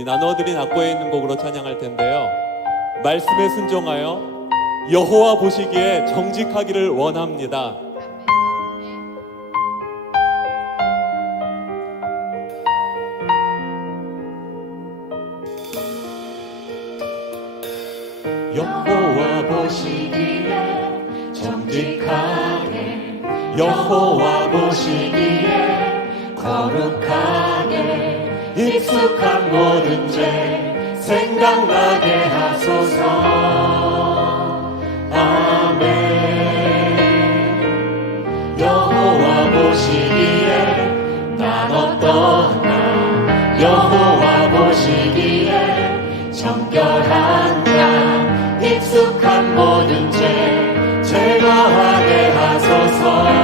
우리 나눠드린 악보에 있는 곡으로 찬양할 텐데요. 말씀에 순종하여 여호와 보시기에 정직하기를 원합니다. 여호와 보시기에 정직하게 여호와 보시기에 거룩하게 익숙한 모든 죄 생각나게 하소서. 아멘. 여호와 보시기에 난 어떠나? 여호와 보시기에 정결한 자 익숙한 모든 죄 제거하게 하소서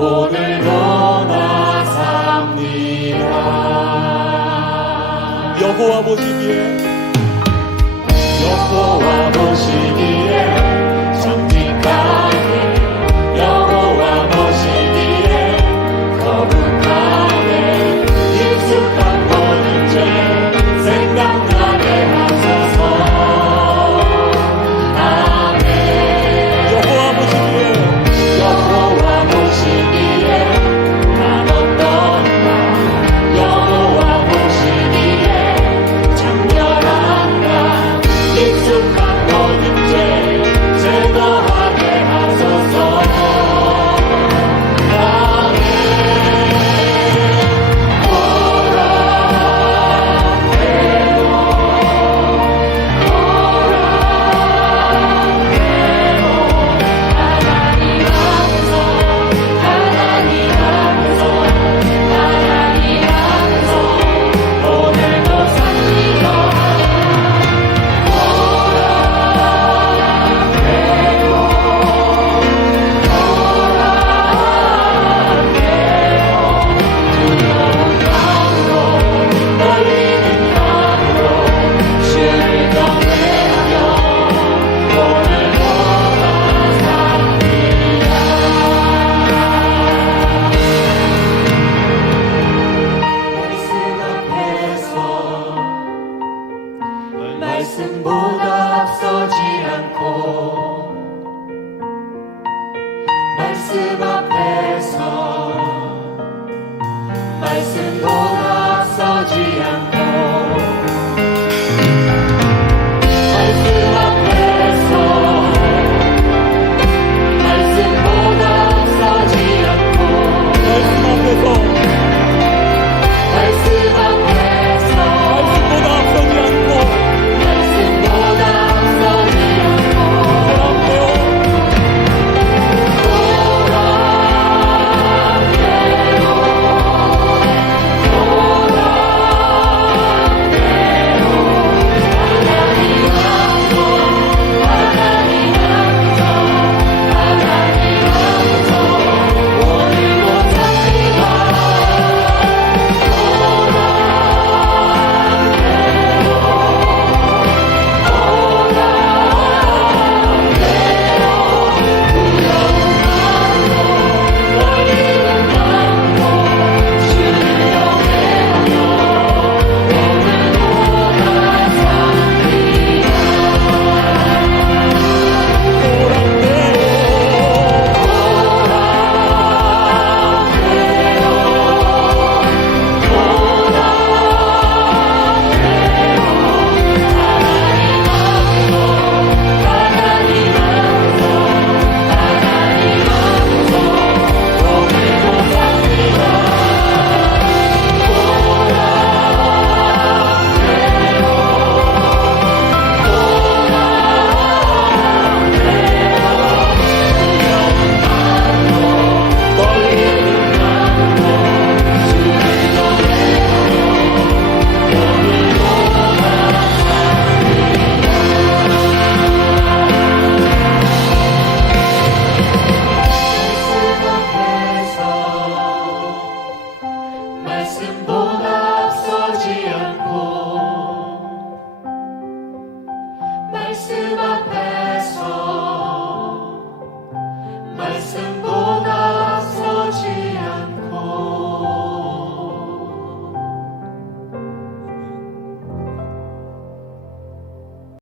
오늘도 나 삽니다. 여호와 보시기에. 여호와 보시기에 말씀보다 앞서지 않고 말씀 앞에서 말씀보다 앞서지 않고 목숨도 앞서지 않고 말씀 앞에서 말씀